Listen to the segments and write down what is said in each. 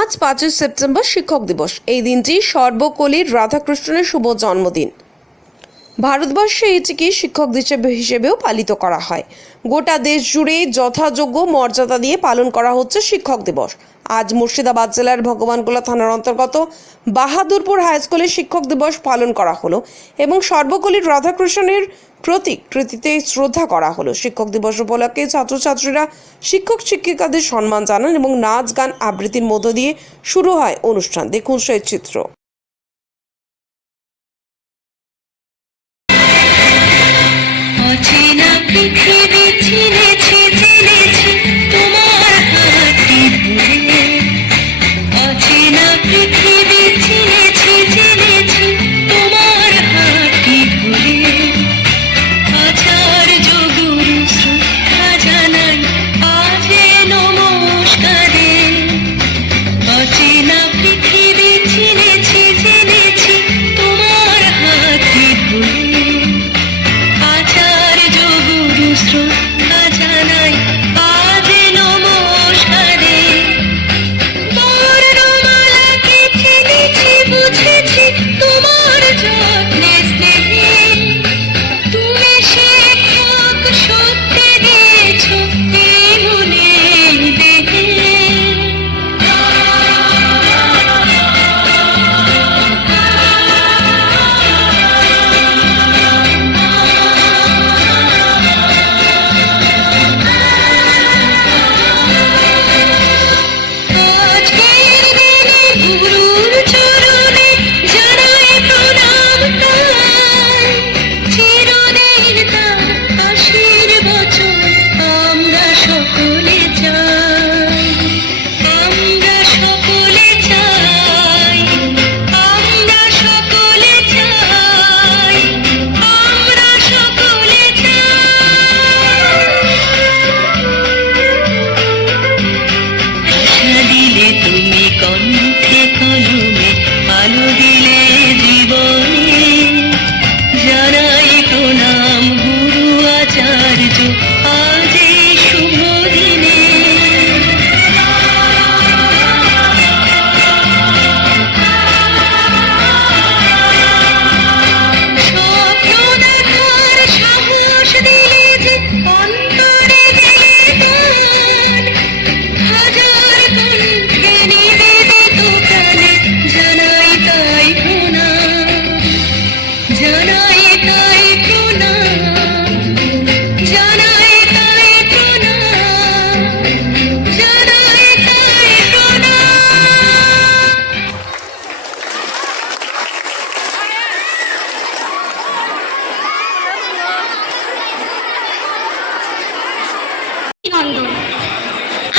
আজ ৫ই সেপ্টেম্বর শিক্ষক দিবস। এই দিনটি সর্বপল্লীর রাধাকৃষ্ণনের শুভ জন্মদিন। ভারতবর্ষে এটিকে শিক্ষক দিবস হিসেবেও পালিত করা হয়। গোটা দেশ জুড়ে যথাযোগ্য মর্যাদা দিয়ে পালন করা হচ্ছে শিক্ষক দিবস। আজ মুর্শিদাবাদ জেলার ভগবানগোলা থানার অন্তর্গত বাহাদুরপুর হাই স্কুলে শিক্ষক দিবস পালন করা হলো এবং সর্বপল্লীর রাধাকৃষ্ণনের প্রতি কৃতিতে শ্রদ্ধা করা হলো। শিক্ষক দিবস উপলক্ষে ছাত্রছাত্রীরা শিক্ষক শিক্ষিকাদের সম্মান জানান এবং নাচ গান আবৃত্তির মধ্য দিয়ে শুরু হয় অনুষ্ঠান। দেখুন সেই চিত্র।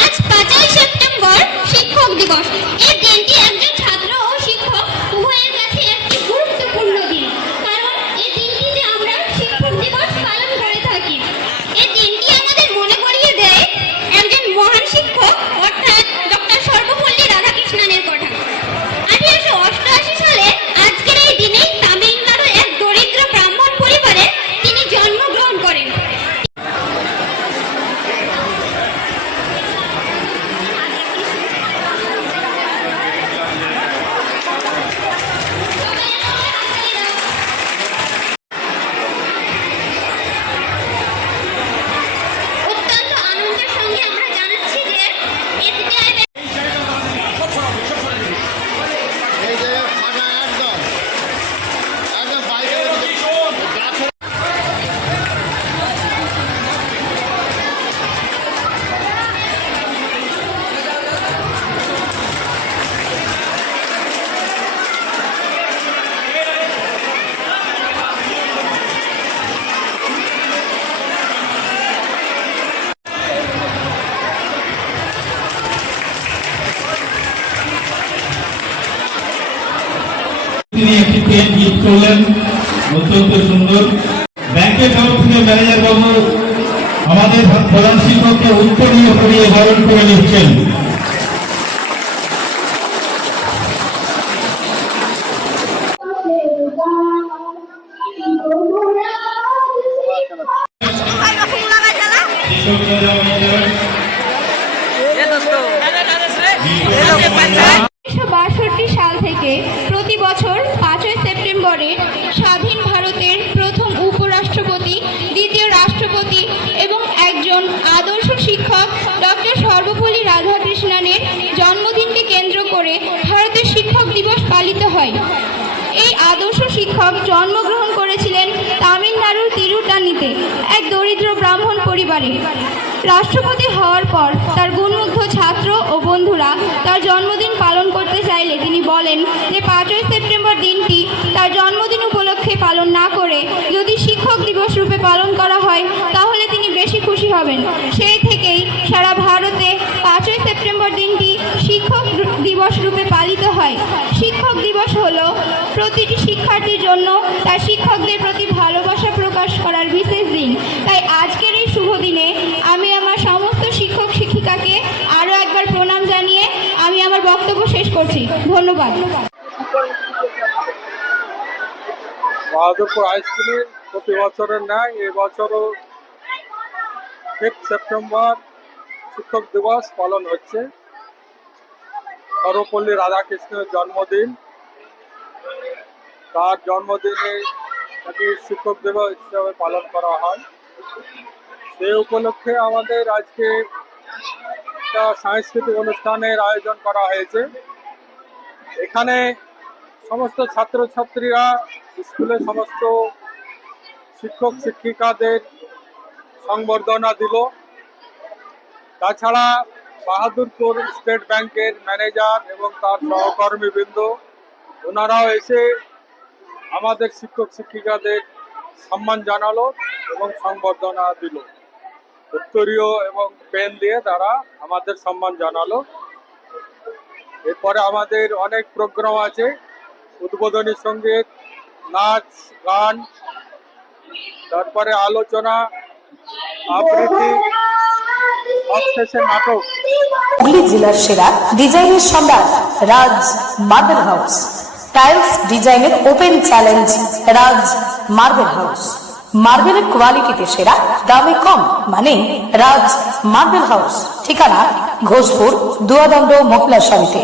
আজ ৫ই সেপ্টেম্বর শিক্ষক দিবস। এই দিনটি একজন ছাত্র ও শিক্ষক উভয়ের কাছে একটি গুরুত্বপূর্ণ দিন, কারণ এই দিনটিতে আমরা শিক্ষক দিবস পালন করে থাকি। এই দিনটি আমাদের মনে করিয়ে দেয় একজন মহান শিক্ষক অর্থাৎ ডক্টর সর্বপল্লী রাধাকৃষ্ণনের কথা। ১৮৮৮ সালে আজকের এই দিনেই তামিলনাড়ুর এক দরিদ্র ব্রাহ্মণ পরিবারে তিনি জন্মগ্রহণ করেন। তিনি একটি পেন গিফট করলেন, অত্যন্ত সুন্দর। ব্যাংকের তরফ থেকে ম্যানেজার বাবু আমাদের প্রধান শিক্ষককে উত্তরীয় করিয়ে বরণ করে নিচ্ছেন। ये दोस्तों থেকে প্রতি বছর 5ই সেপ্টেম্বরে স্বাধীন ভারতের প্রথম উপরাষ্ট্রপতি, দ্বিতীয় রাষ্ট্রপতি এবং একজন আদর্শ শিক্ষক ডক্টর সর্বপল্লী রাধাকৃষ্ণনের জন্মদিনকে কেন্দ্র করে ভারতের শিক্ষক দিবস পালিত হয়। এই আদর্শ শিক্ষক জন্মগ্রহণ করেছিলেন তামিলনাড়ুর তিরুটানিতে এক দরিদ্র ব্রাহ্মণ পরিবারে। রাষ্ট্রপতি হওয়ার পর তার গুণমুগ্ধ ছাত্র ও বন্ধুরা তার জন্মদিন পালন করতে চাইলে তিনি বলেন যে 5ই সেপ্টেম্বর দিনটি তার জন্মদিন উপলক্ষে পালন না করে যদি শিক্ষক দিবস রূপে পালন করা হয় তাহলে তিনি বেশি খুশি হবেন। সেই থেকেই সারা ভারতে 5ই সেপ্টেম্বর দিনটি শিক্ষক দিবস রূপে পালিত হয়। শিক্ষক দিবস হলো প্রতিটি শিক্ষার্থীর জন্য তার শিক্ষকদের প্রতি ভালোবাসা প্রকাশ করার বিশেষ দিন। তাই আজকের এই শুভ দিনে আমি আমার সমস্ত শিক্ষক শিক্ষিকাকে আরও একবার প্রণাম জানিয়ে আমি আমার বক্তব্য শেষ করছি। ধন্যবাদ। বাহাদুরপুর হাই স্কুলে প্রতি বছরের ন্যায় এবছরও 5 সেপ্টেম্বর শিক্ষক দিবস পালন হচ্ছে। সর্বপল্লী রাধাকৃষ্ণের জন্মদিন, তার জন্মদিনে নাকি শিক্ষক দিবস হিসাবে পালন করা হয়। সেই উপলক্ষে আমাদের আজকে একটা সাংস্কৃতিক অনুষ্ঠানের আয়োজন করা হয়েছে। এখানে সমস্ত ছাত্রছাত্রীরা, স্কুলের সমস্ত শিক্ষক শিক্ষিকাদের সংবর্ধনা দিল। তাছাড়া বাহাদুরপুর স্টেট ব্যাংকের ম্যানেজার এবং তার সহকর্মীবৃন্দ ওনারাও এসে আমাদের শিক্ষক শিক্ষিকাদের সম্মান জানালো এবং সংবর্ধনা দিল। উত্তরীয় এবং পেন দিয়ে তারা আমাদের সম্মান জানালো। এরপরে আমাদের অনেক প্রোগ্রাম আছে, উদ্বোধনী সঙ্গীত, নাচ, গান, তারপরে আলোচনা, আবৃত্তি, সবশেষে নাটক। হুগলি জেলার সেরা ডিজাইনের সম্রাট রাজ মার্বেল হাউস। টাইলস ডিজাইনের ওপেন চ্যালেঞ্জ রাজ মার্বেল হাউস। মার্বেলের কোয়ালিটিতে সেরা, দামে কম, মানে রাজ মার্বেল হাউস। ঠিকানা ঘোষপুর দুয়াদণ্ড মহিলা সমিতি।